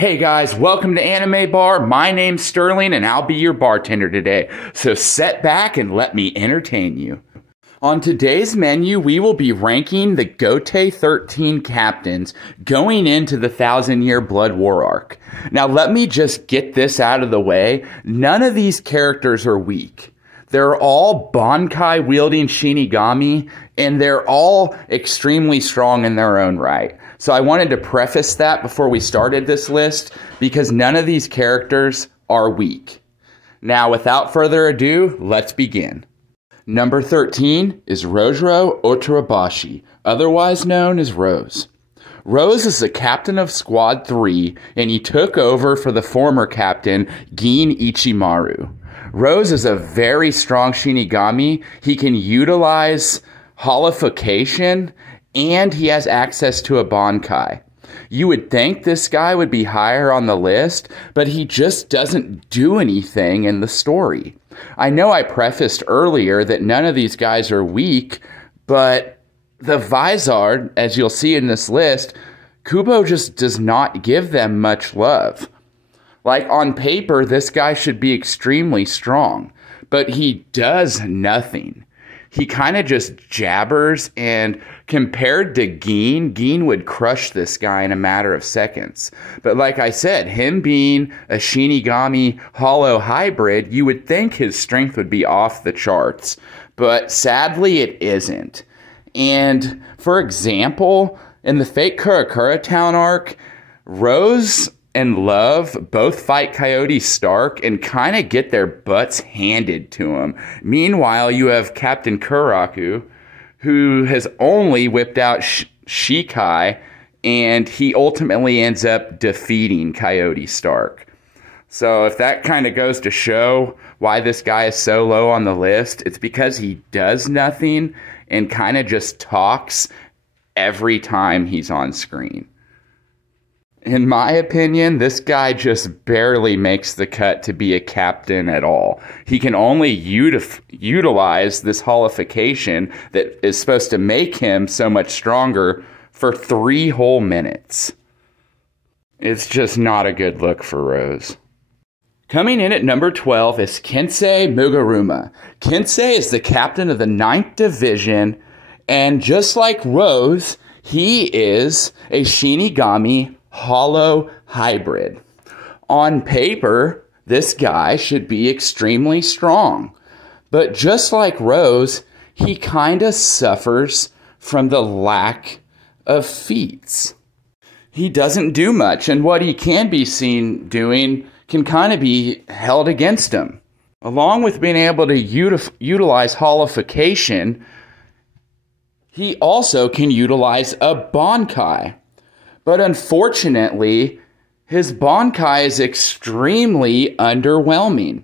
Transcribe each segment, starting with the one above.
Hey guys, welcome to Anime Bar. My name's Sterling and I'll be your bartender today. So sit back and let me entertain you. On today's menu, we will be ranking the gotie 13 captains going into the 1,000-Year Blood War arc. Now let me just get this out of the way. None of these characters are weak. They're all Bankai wielding Shinigami, and they're all extremely strong in their own right. So I wanted to preface that before we started this list, because none of these characters are weak. Now, without further ado, let's begin. Number 13 is Rojiro Otarabashi, otherwise known as Rose. Rose is the captain of Squad 3, and he took over for the former captain, Gin Ichimaru. Rose is a very strong Shinigami. He can utilize holification, and he has access to a Bankai. You would think this guy would be higher on the list, but he just doesn't do anything in the story. I know I prefaced earlier that none of these guys are weak, but the Vizard, as you'll see in this list, Kubo just does not give them much love. Like, on paper, this guy should be extremely strong, but he does nothing. He kind of just jabbers, and compared to Gin would crush this guy in a matter of seconds. But like I said, him being a Shinigami Hollow hybrid, you would think his strength would be off the charts. But sadly, it isn't. And, for example, in the Fate Kurakura Town arc, Rose and Love both fight Coyote Stark and kind of get their butts handed to them. Meanwhile, you have Captain Karaku, who has only whipped out Shikai, and he ultimately ends up defeating Coyote Stark. So if that kind of goes to show why this guy is so low on the list, it's because he does nothing and kind of just talks every time he's on screen. In my opinion, this guy just barely makes the cut to be a captain at all. He can only utilize this holification that is supposed to make him so much stronger for 3 whole minutes. It's just not a good look for Rose. Coming in at number 12 is Kensei Mugaruma. Kensei is the captain of the 9th Division, and just like Rose, he is a Shinigami Hollow hybrid. On paper, this guy should be extremely strong. But just like Rose, he kind of suffers from the lack of feats. He doesn't do much, and what he can be seen doing can kind of be held against him. Along with being able to utilize holification, he also can utilize a Bankai. But unfortunately, his Bankai is extremely underwhelming.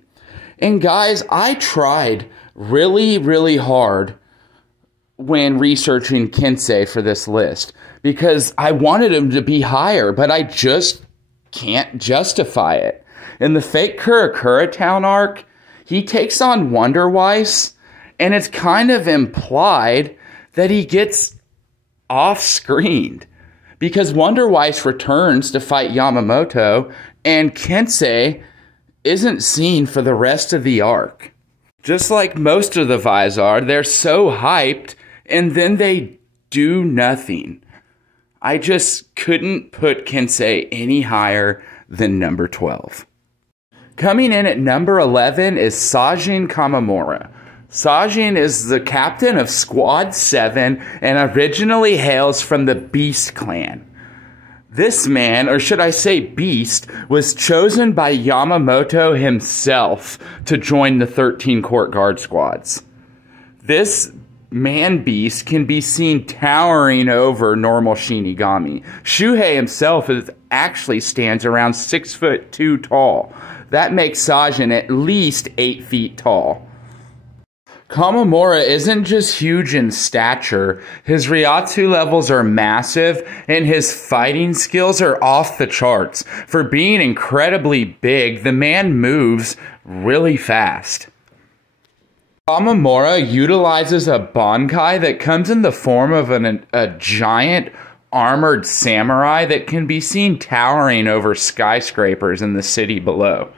And guys, I tried really hard when researching Kensei for this list, because I wanted him to be higher, but I just can't justify it. In the Fate Kurakura Town arc, he takes on Wonder Weiss, and it's kind of implied that he gets off-screened, because Wonder Weiss returns to fight Yamamoto, and Kensei isn't seen for the rest of the arc. Just like most of the Vizard, they're so hyped, and then they do nothing. I just couldn't put Kensei any higher than number 12. Coming in at number 11 is Sajin Kamamura. Sajin is the captain of Squad 7 and originally hails from the Beast clan. This man, or should I say beast, was chosen by Yamamoto himself to join the 13 court guard squads. This man-beast can be seen towering over normal Shinigami. Shuhei himself actually stands around 6'2" tall. That makes Sajin at least 8 feet tall. Kamamura isn't just huge in stature, his Ryatsu levels are massive, and his fighting skills are off the charts. For being incredibly big, the man moves really fast. Kamamura utilizes a Bankai that comes in the form of a giant armored samurai that can be seen towering over skyscrapers in the city below.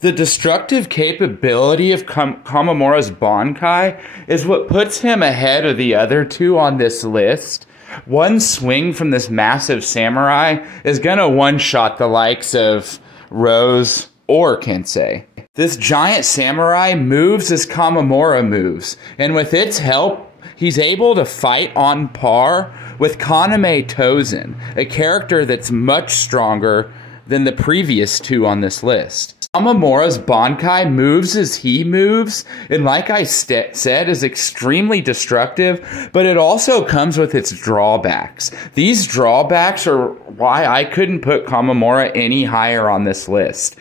The destructive capability of Kamamura's Bankai is what puts him ahead of the other two on this list. One swing from this massive samurai is gonna one-shot the likes of Rose or Kensei. This giant samurai moves as Kamamura moves, and with its help, he's able to fight on par with Kaname Tozen, a character that's much stronger than the previous two on this list. Kamamura's Bankai moves as he moves, and like I said, is extremely destructive, but it also comes with its drawbacks. These drawbacks are why I couldn't put Kamamura any higher on this list.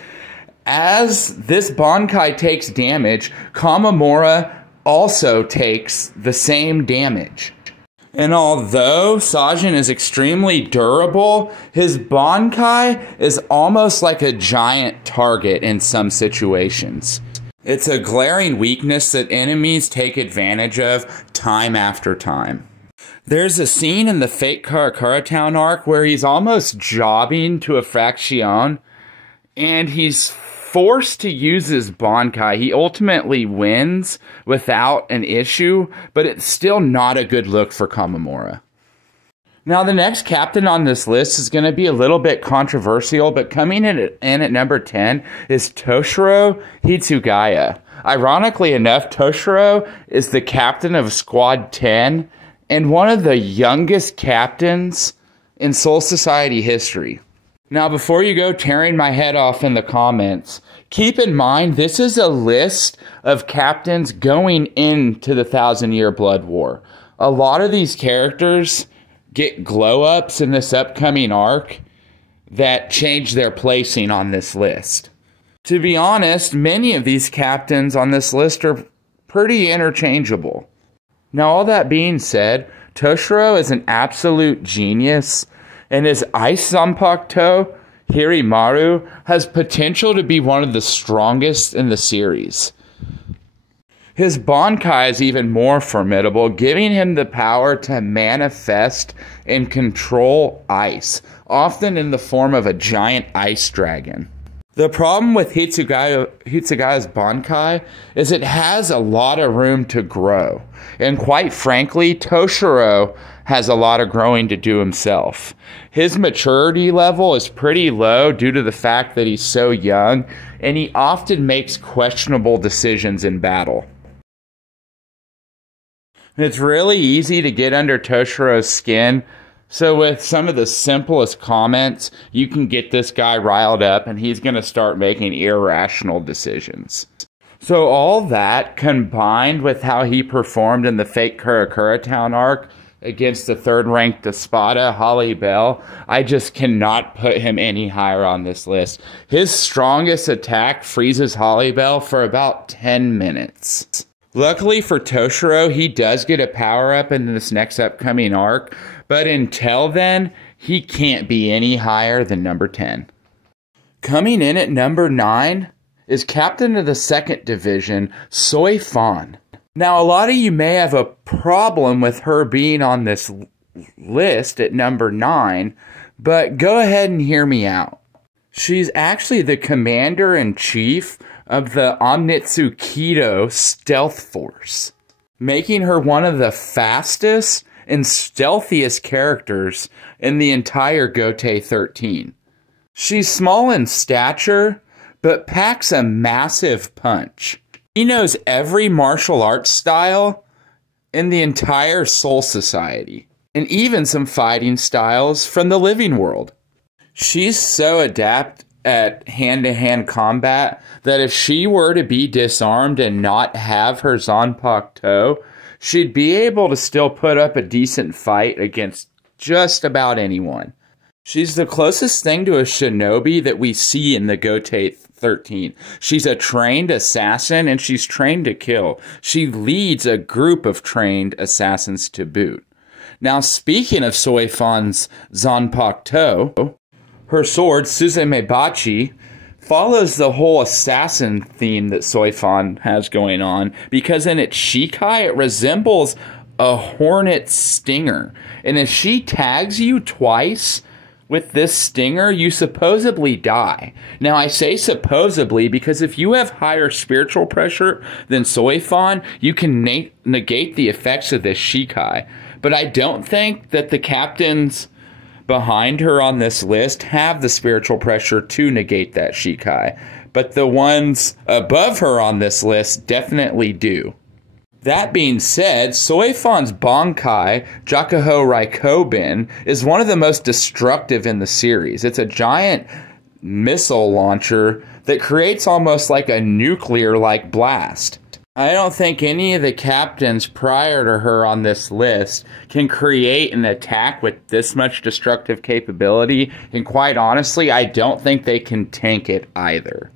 As this Bankai takes damage, Kamamura also takes the same damage. And although Sajin is extremely durable, his Bankai is almost like a giant target in some situations. It's a glaring weakness that enemies take advantage of time after time. There's a scene in the Fate Karakura Town arc where he's almost jobbing to a faction, and he's forced to use his Bankai. He ultimately wins without an issue, but it's still not a good look for Kamamura. Now, the next captain on this list is going to be a little bit controversial, but coming in at number 10 is Toshiro Hitsugaya. Ironically enough, Toshiro is the captain of Squad 10 and one of the youngest captains in Soul Society history. Now, before you go tearing my head off in the comments, keep in mind this is a list of captains going into the 1,000-Year Blood War. A lot of these characters get glow-ups in this upcoming arc that change their placing on this list. To be honest, many of these captains on this list are pretty interchangeable. Now, all that being said, Toshiro is an absolute genius, and his Ice Zanpakuto, Hirimaru, has potential to be one of the strongest in the series. His Bankai is even more formidable, giving him the power to manifest and control ice, often in the form of a giant ice dragon. The problem with Hitsugaya's Bankai is it has a lot of room to grow, and quite frankly, Toshiro has a lot of growing to do himself. His maturity level is pretty low due to the fact that he's so young, and he often makes questionable decisions in battle. It's really easy to get under Toshiro's skin, so with some of the simplest comments, you can get this guy riled up, and he's going to start making irrational decisions. So all that, combined with how he performed in the Fate Karakura Town arc, against the third-ranked Espada, Holly Bell, I just cannot put him any higher on this list. His strongest attack freezes Holly Bell for about 10 minutes. Luckily for Toshiro, he does get a power-up in this next upcoming arc, but until then, he can't be any higher than number 10. Coming in at number 9 is Captain of the 2nd Division, Soy Fawn. Now, a lot of you may have a problem with her being on this list at number 9, but go ahead and hear me out. She's actually the commander-in-chief of the Omnitsu Kido Stealth Force, making her one of the fastest and stealthiest characters in the entire Gotie 13. She's small in stature, but packs a massive punch. He knows every martial arts style in the entire Soul Society, and even some fighting styles from the living world. She's so adept at hand-to-hand combat that if she were to be disarmed and not have her Zanpakuto, she'd be able to still put up a decent fight against just about anyone. She's the closest thing to a shinobi that we see in the Gotie 13. She's a trained assassin, and she's trained to kill. She leads a group of trained assassins to boot. Now, speaking of Soy Fawn's Zanpakuto, her sword, Suzumebachi, follows the whole assassin theme that Soy Fawn has going on, because in its Shikai, it resembles a hornet stinger. And if she tags you twice with this stinger, you supposedly die. Now, I say supposedly because if you have higher spiritual pressure than Soy Fawn, you can negate the effects of this Shikai. But I don't think that the captains behind her on this list have the spiritual pressure to negate that Shikai. But the ones above her on this list definitely do. That being said, Soy Fawn's Bankai, Jakuho Raikobin, is one of the most destructive in the series. It's a giant missile launcher that creates almost like a nuclear-like blast. I don't think any of the captains prior to her on this list can create an attack with this much destructive capability, and quite honestly, I don't think they can tank it either.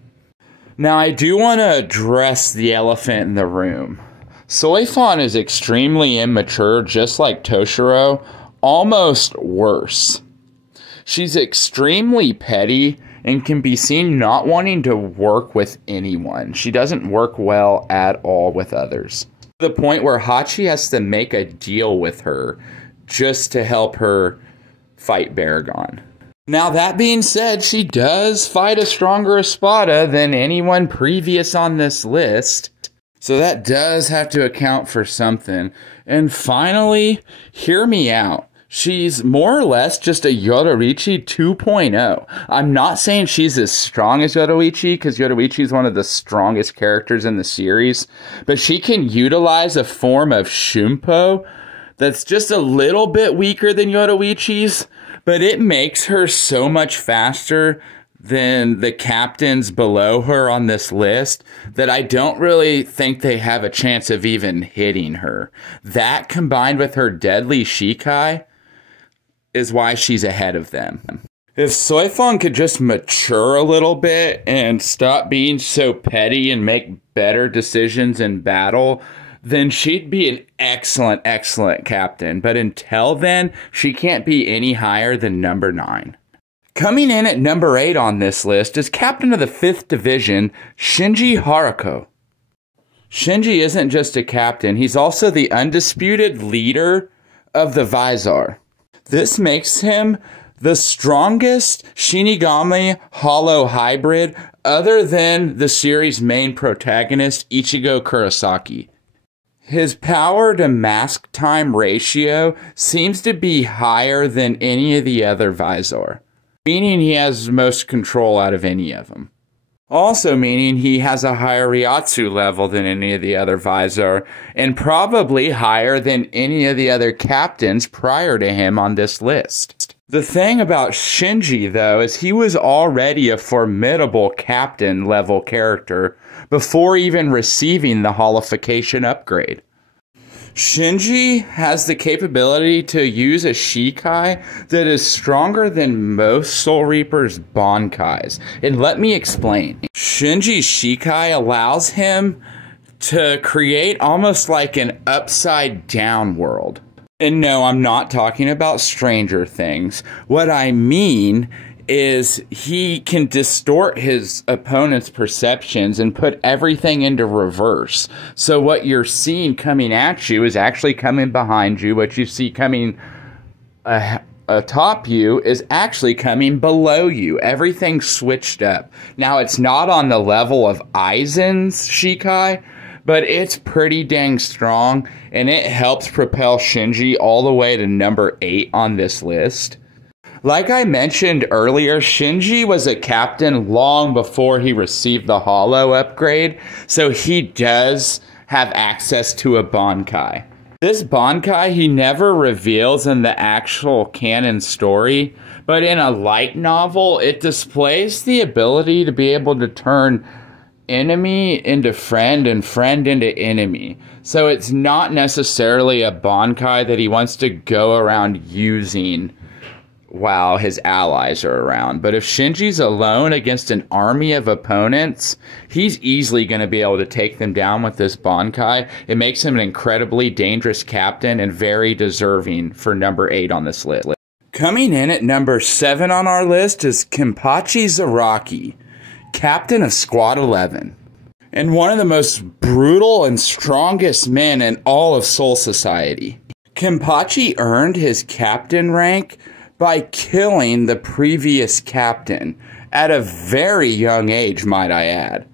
Now, I do want to address the elephant in the room. Soy Fawn is extremely immature, just like Toshiro, almost worse. She's extremely petty and can be seen not wanting to work with anyone. She doesn't work well at all with others. To the point where Hachi has to make a deal with her just to help her fight Baragon. Now, that being said, she does fight a stronger Espada than anyone previous on this list. So that does have to account for something. And finally, hear me out. She's more or less just a Yoruichi 2.0. I'm not saying she's as strong as Yoruichi, because Yoruichi is one of the strongest characters in the series. But she can utilize a form of Shunpo that's just a little bit weaker than Yoruichi's. But it makes her so much faster than the captains below her on this list that I don't really think they have a chance of even hitting her. That combined with her deadly Shikai is why she's ahead of them. If Soy Fawn could just mature a little bit and stop being so petty and make better decisions in battle, then she'd be an excellent, excellent captain. But until then, she can't be any higher than number 9. Coming in at number 8 on this list is captain of the 5th Division, Shinji Haruko. Shinji isn't just a captain, he's also the undisputed leader of the Visor. This makes him the strongest Shinigami Hollow hybrid other than the series' main protagonist, Ichigo Kurosaki. His power to mask time ratio seems to be higher than any of the other Visor, meaning he has most control out of any of them. Also meaning he has a higher Ryatsu level than any of the other Visor, and probably higher than any of the other captains prior to him on this list. The thing about Shinji, though, is he was already a formidable captain level character before even receiving the Holification upgrade. Shinji has the capability to use a Shikai that is stronger than most Soul Reaper's Bankais. And let me explain. Shinji's Shikai allows him to create almost like an upside down world. And no, I'm not talking about Stranger Things. What I mean is he can distort his opponent's perceptions and put everything into reverse. So what you're seeing coming at you is actually coming behind you. What you see coming atop you is actually coming below you. Everything's switched up. Now, it's not on the level of Aizen's Shikai, but it's pretty dang strong, and it helps propel Shinji all the way to number 8 on this list. Like I mentioned earlier, Shinji was a captain long before he received the Hollow upgrade, so he does have access to a Bankai. This Bankai he never reveals in the actual canon story, but in a light novel, it displays the ability to be able to turn enemy into friend and friend into enemy. So it's not necessarily a Bankai that he wants to go around using while his allies are around. But if Shinji's alone against an army of opponents, he's easily going to be able to take them down with this Bankai. It makes him an incredibly dangerous captain and very deserving for number 8 on this list. Coming in at number 7 on our list is Kenpachi Zaraki, captain of Squad 11. and one of the most brutal and strongest men in all of Soul Society. Kenpachi earned his captain rank by killing the previous captain at a very young age, might I add.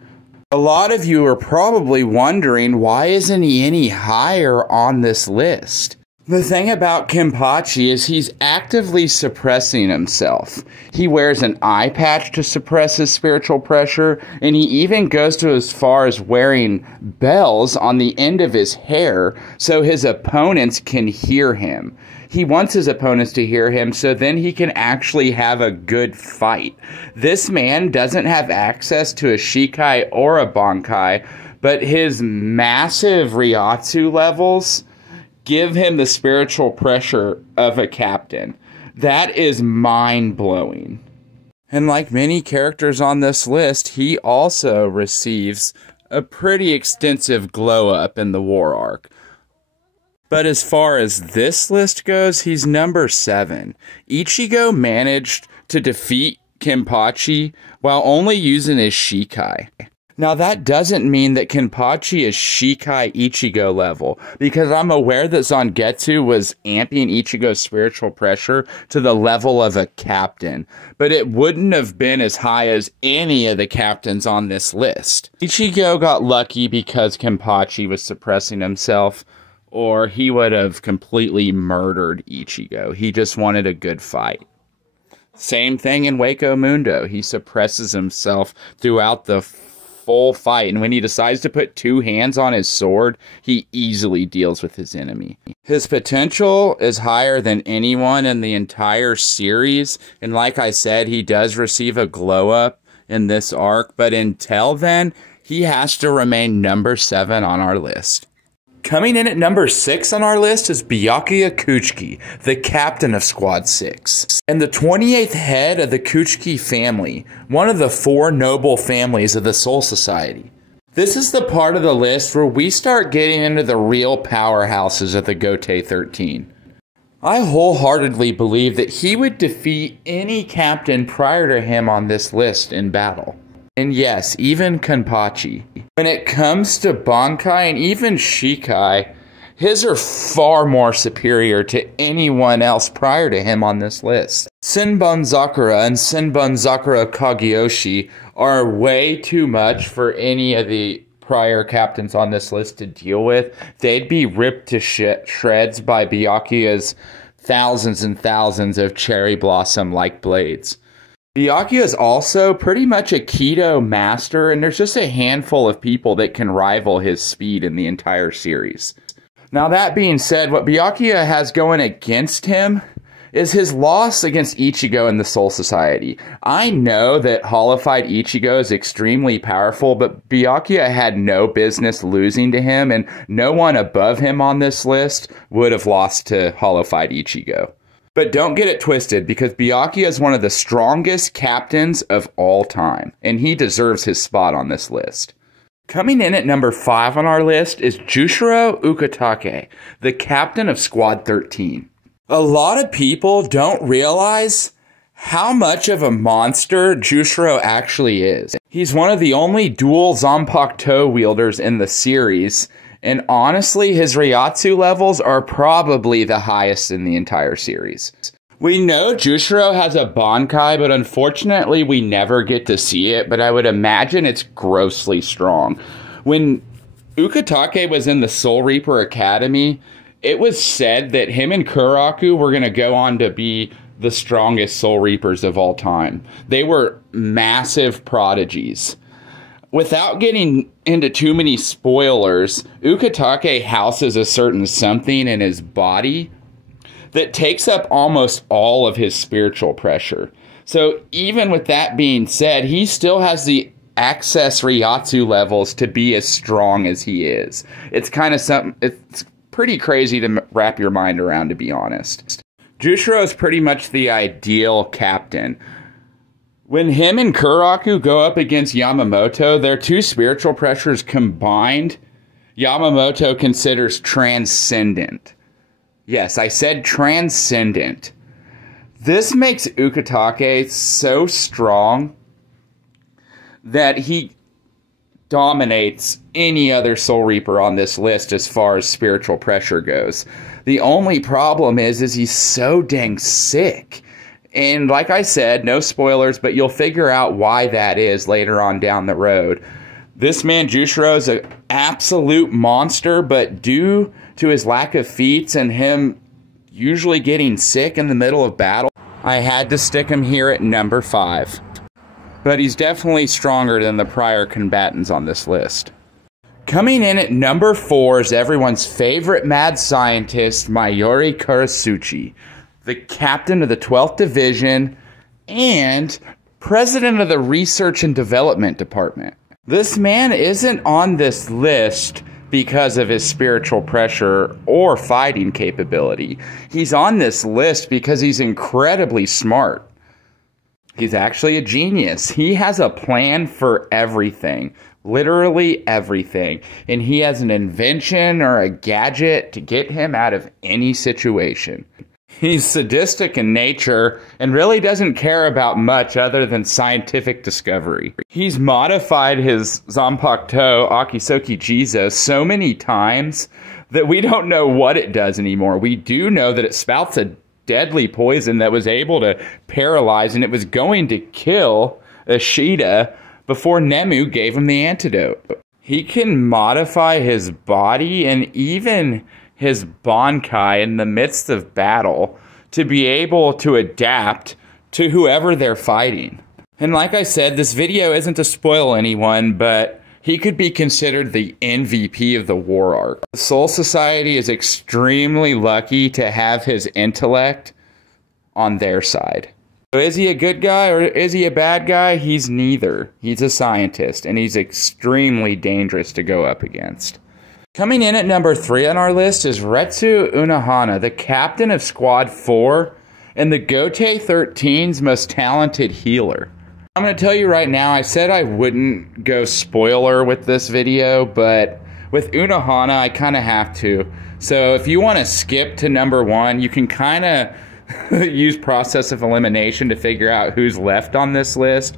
A lot of you are probably wondering, why isn't he any higher on this list? The thing about Kenpachi is he's actively suppressing himself. He wears an eye patch to suppress his spiritual pressure, and he even goes to as far as wearing bells on the end of his hair so his opponents can hear him. He wants his opponents to hear him so then he can actually have a good fight. This man doesn't have access to a Shikai or a Bankai, but his massive Ryatsu levels give him the spiritual pressure of a captain. That is mind-blowing. And like many characters on this list, he also receives a pretty extensive glow-up in the war arc. But as far as this list goes, he's number 7. Ichigo managed to defeat Kenpachi while only using his Shikai. Now, that doesn't mean that Kenpachi is Shikai Ichigo level, because I'm aware that Zangetsu was amping Ichigo's spiritual pressure to the level of a captain, but it wouldn't have been as high as any of the captains on this list. Ichigo got lucky because Kenpachi was suppressing himself, or he would have completely murdered Ichigo. He just wanted a good fight. Same thing in Wako Mundo. He suppresses himself throughout the full fight, and when he decides to put 2 hands on his sword, he easily deals with his enemy. His potential is higher than anyone in the entire series, and like I said, he does receive a glow up in this arc, but until then, he has to remain number 7 on our list. Coming in at number 6 on our list is Byakuya Yaki, the captain of Squad 6, and the 28th head of the Kuchiki family, one of the 4 noble families of the Soul Society. This is the part of the list where we start getting into the real powerhouses of the Gotie 13. I wholeheartedly believe that he would defeat any captain prior to him on this list in battle. And yes, even Kenpachi. When it comes to Bankai and even Shikai, his are far more superior to anyone else prior to him on this list. Senbon Zakura and Senbon Zakura Kageyoshi are way too much for any of the prior captains on this list to deal with. They'd be ripped to shreds by Byakuya's thousands and thousands of cherry blossom-like blades. Byakuya is also pretty much a Kido master, and there's just a handful of people that can rival his speed in the entire series. Now, that being said, what Byakuya has going against him is his loss against Ichigo in the Soul Society. I know that Holified Ichigo is extremely powerful, but Byakuya had no business losing to him, and no one above him on this list would have lost to Holified Ichigo. But don't get it twisted, because Byakuya is one of the strongest captains of all time, and he deserves his spot on this list. Coming in at number 5 on our list is Jushiro Uchitake, the captain of Squad 13. A lot of people don't realize how much of a monster Jushiro actually is. He's one of the only dual Zanpakuto wielders in the series, and honestly, his Ryatsu levels are probably the highest in the entire series. We know Jushiro has a Bankai, but unfortunately we never get to see it, but I would imagine it's grossly strong. When Uchitake was in the Soul Reaper Academy, it was said that him and Karaku were going to go on to be the strongest Soul Reapers of all time. They were massive prodigies. Without getting into too many spoilers, Uchitake houses a certain something in his body that takes up almost all of his spiritual pressure. So even with that being said, he still has the access Ryatsu levels to be as strong as he is. It's kind of something, it's pretty crazy to wrap your mind around, to be honest. Jushiro is pretty much the ideal captain. When him and Karaku go up against Yamamoto, their 2 spiritual pressures combined, Yamamoto considers transcendent. Yes, I said transcendent. This makes Uchitake so strong that he dominates any other Soul Reaper on this list as far as spiritual pressure goes. The only problem is he's so dang sick. And like I said, no spoilers, but you'll figure out why that is later on down the road. This man, Jushiro, is an absolute monster, but due to his lack of feats and him usually getting sick in the middle of battle, I had to stick him here at number 5. But he's definitely stronger than the prior combatants on this list. Coming in at number 4 is everyone's favorite mad scientist, Mayori Kurosuchi, the captain of the 12th Division and president of the Research and Development Department. This man isn't on this list because of his spiritual pressure or fighting capability. He's on this list because he's incredibly smart. He's actually a genius. He has a plan for everything, literally everything. And he has an invention or a gadget to get him out of any situation. He's sadistic in nature and really doesn't care about much other than scientific discovery. He's modified his Zanpakuto Akisoki Jizo so many times that we don't know what it does anymore. We do know that it spouts a deadly poison that was able to paralyze, and it was going to kill Ishida before Nemu gave him the antidote. He can modify his body and even his Bankai in the midst of battle to be able to adapt to whoever they're fighting. And like I said, this video isn't to spoil anyone, but he could be considered the MVP of the war arc. The Soul Society is extremely lucky to have his intellect on their side. So is he a good guy or is he a bad guy? He's neither. He's a scientist, and he's extremely dangerous to go up against. Coming in at number 3 on our list is Retsu Unahana, the captain of Squad 4 and the gotie 13's most talented healer. I'm going to tell you right now, I said I wouldn't go spoiler with this video, but with Unahana, I kind of have to. So if you want to skip to number 1, you can kind of use process of elimination to figure out who's left on this list.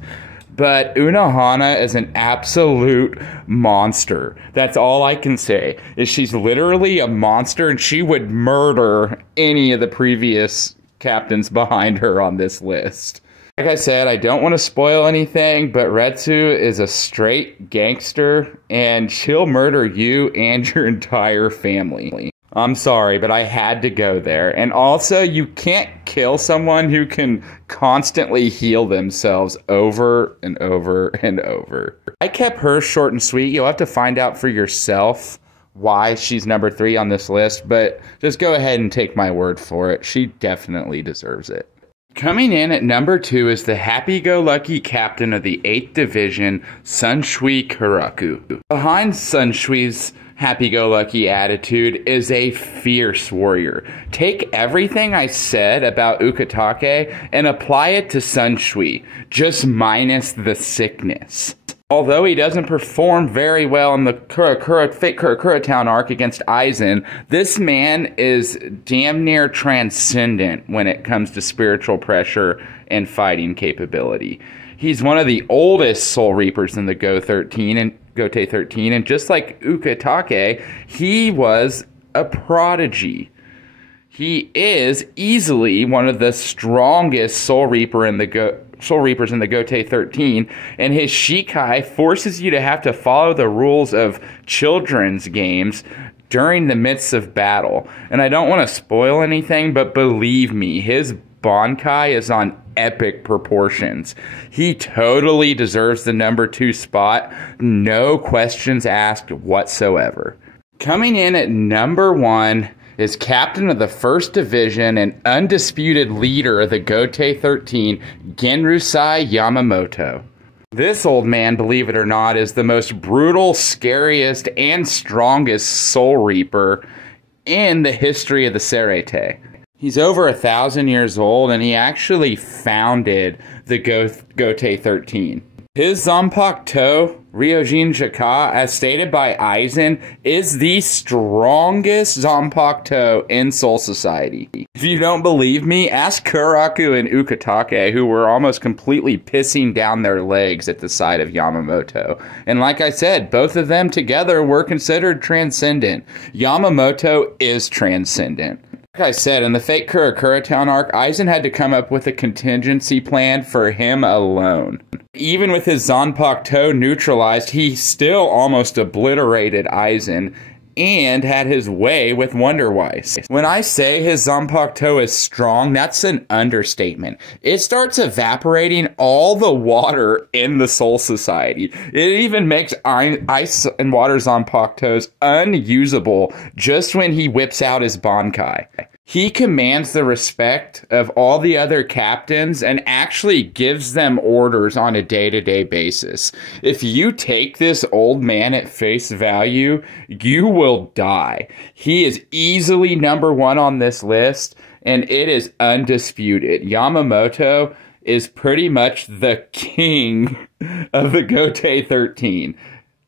But Unahana is an absolute monster. That's all I can say, is she's literally a monster, and she would murder any of the previous captains behind her on this list. Like I said, I don't want to spoil anything, but Retsu is a straight gangster, and she'll murder you and your entire family. I'm sorry, but I had to go there. And also, you can't kill someone who can constantly heal themselves over and over and over. I kept her short and sweet. You'll have to find out for yourself why she's number 3 on this list, but just go ahead and take my word for it. She definitely deserves it. Coming in at number 2 is the happy-go-lucky captain of the 8th Division, Sunsuke Karaku. Behind Sunsuke's happy-go-lucky attitude is a fierce warrior. Take everything I said about Uchitake and apply it to Sunsuke, just minus the sickness. Although he doesn't perform very well in the Fake Kurakura Town arc against Aizen, this man is damn near transcendent when it comes to spiritual pressure and fighting capability. He's one of the oldest Soul Reapers in the gotie 13, and just like Uchitake, he was a prodigy. He is easily one of the strongest Soul Reapers in the gotie 13, and his Shikai forces you to have to follow the rules of children's games during the midst of battle. And I don't want to spoil anything, but believe me, his Bankai is on epic proportions. He totally deserves the number 2 spot, no questions asked whatsoever. Coming in at number 1 is captain of the 1st Division and undisputed leader of the gotie 13, Rusai Yamamoto. This old man, believe it or not, is the most brutal, scariest, and strongest Soul Reaper in the history of the Serete. He's over 1,000 years old, and he actually founded the gotie 13. His Zanpakuto, Ryojin Shika, as stated by Aizen, is the strongest Zanpakuto in Soul Society. If you don't believe me, ask Karaku and Uchitake, who were almost completely pissing down their legs at the sight of Yamamoto. And like I said, both of them together were considered transcendent. Yamamoto is transcendent. Like I said, in the fake Kurakura Town arc, Aizen had to come up with a contingency plan for him alone. Even with his Zanpakuto neutralized, he still almost obliterated Aizen and had his way with Wonder Weiss. When I say his Zanpakuto is strong, that's an understatement. It starts evaporating all the water in the Soul Society. It even makes Ice and Water Zanpakutos unusable just when he whips out his Bankai. He commands the respect of all the other captains and actually gives them orders on a day-to-day basis. If you take this old man at face value, you will die. He is easily #1 on this list, and it is undisputed. Yamamoto is pretty much the king of the Gotie 13.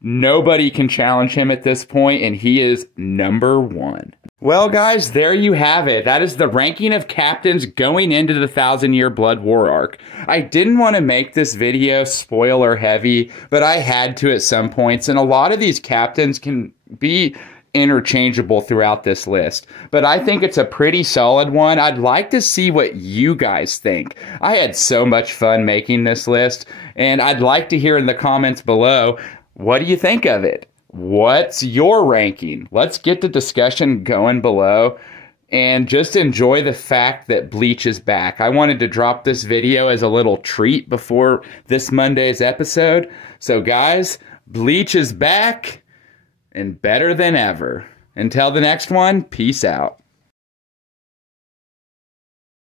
Nobody can challenge him at this point, and he is #1. Well, guys, there you have it. That is the ranking of captains going into the 1,000-Year Blood War arc. I didn't want to make this video spoiler heavy, but I had to at some points, and a lot of these captains can be interchangeable throughout this list. But I think it's a pretty solid one. I'd like to see what you guys think. I had so much fun making this list, and I'd like to hear in the comments below, what do you think of it? What's your ranking? Let's get the discussion going below and just enjoy the fact that Bleach is back. I wanted to drop this video as a little treat before this Monday's episode. So guys, Bleach is back and better than ever. Until the next one, peace out.